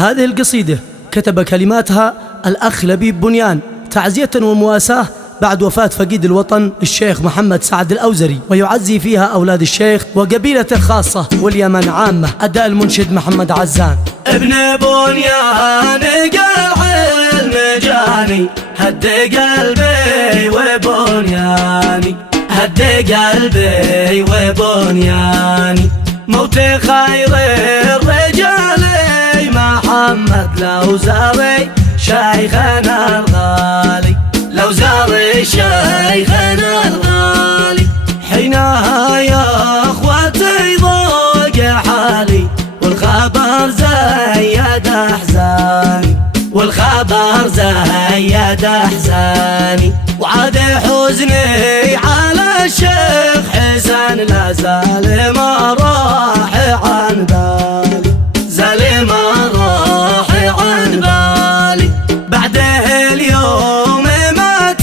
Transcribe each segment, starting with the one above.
هذه القصيدة كتب كلماتها الأخ لبيب بنيان تعزية ومواساة بعد وفاة فقيد الوطن الشيخ محمد سعد الأوزري، ويعزي فيها أولاد الشيخ وقبيلته خاصة واليمن عامة. أداء المنشد محمد عزان. ابن بنيان العلم جاني، هد قلبي وبنياني، هد قلبي وبنياني. موت خير الرجال محمد الأوزري شيخنا الغالي، الأوزري شيخنا الغالي. حينها يا اخوتي ضاق حالي، والخبر زيد احزاني، والخبر زيد احزاني. وعاد حزني على الشيخ حسن لا زال ما راح عن بالي، زال ما راح عن بالي. بعده اليوم مات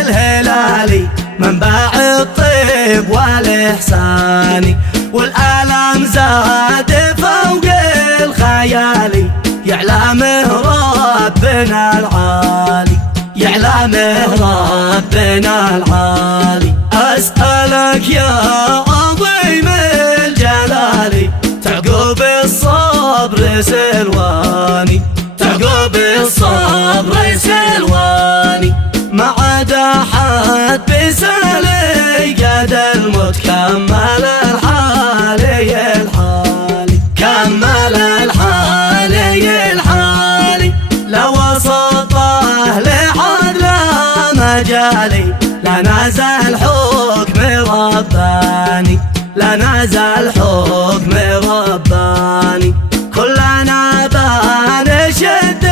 الهلالي، منبع الطيب والإحسان، والآلام زاد فوق الخيالي. يعلمه ربنا العالي، يعلمه ربنا العالي. أسألك يا عظيم الجلال، تعقب الصبر سلواني، تعقب الصبر سلواني. ما عاد أحد بسالي قد الموت كمل الحالي الحالي، كمل الحالي الحالي. لو وسطه لحد لا مجالي، لا نزل حكم رباني، لا نزل حكم رباني. كلنا بنشد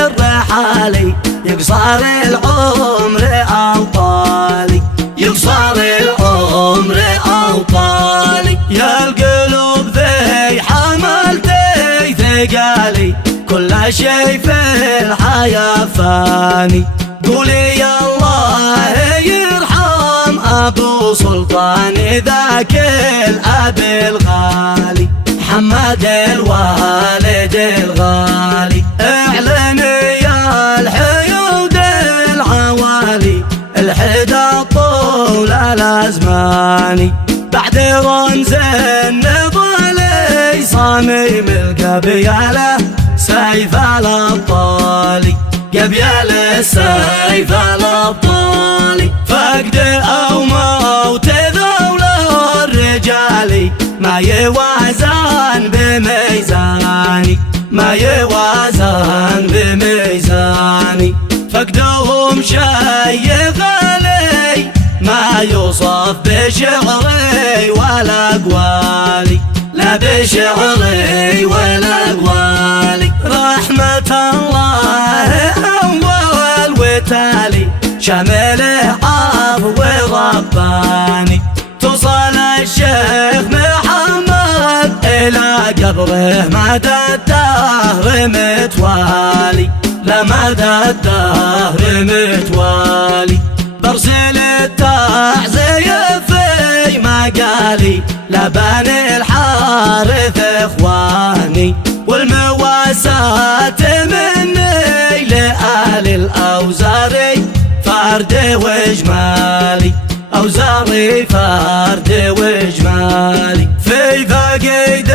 الرحالي، يقصر العمر أوطالي، يقصر العمر أوطالي. يا القلوب ذي حملتي ثقالي، كل شي في الحياة فاني. قولي يا الله يرحم أبو سلطان ذاك الأب الغالي، محمد الوالد الغالي. اعلن يا الحيود العوالي، الحدا طول الأزمان. بعد رمز النضالي صميم القبيلة سيف الأبطال، قبيلة سيف الأبطال. فقد أو موت ذول الرجال ما يوازن بميزاني، ما يوازن بميزاني. فقدهم شي غالي ما يوصف بشعري ولا أقوالي، لا بشعري ولا أقوالي. رحمة الله أول وتالي، شامل عفو رباني. توصل الشيخ محمد إلى قبره مدى الدهر متوالي، لا مدى الدهر متوالي. برسل التعزية في مقالي، لبني الحارث إخواني. والمواساة مني لآل الأوزري فرد وجمالي، أوزاري فرد وجمالي. في فقيد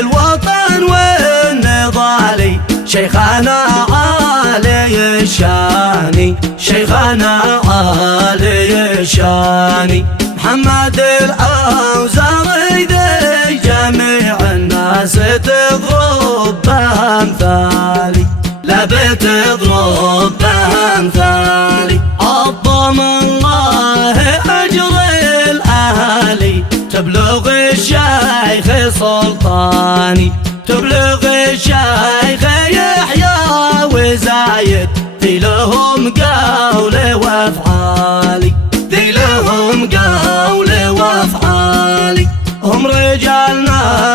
الوطن والنضالي، شيخنا عالي الشاني، شيخنا عالي الشاني. محمد الأوزري ذي جميع الناس تضرب بأمثالي، لا بتضرب بأمثالي. عظم الله أجر الأهالي، تبلغ الشيخ سلطاني، تبلغ الشيخ يحيى وزايد. ذي لهم قول وافعالي، ذي لهم قول وافعالي. هم رجال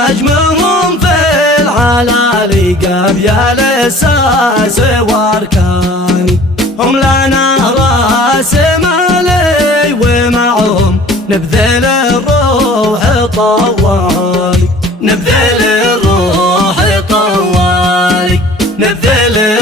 نجمهم في العلالي، قبيل الساس واركاني. هم لنا راس مالي، ومعهم نبذل الروح طوالي، نبذل الروح طوالي. نذل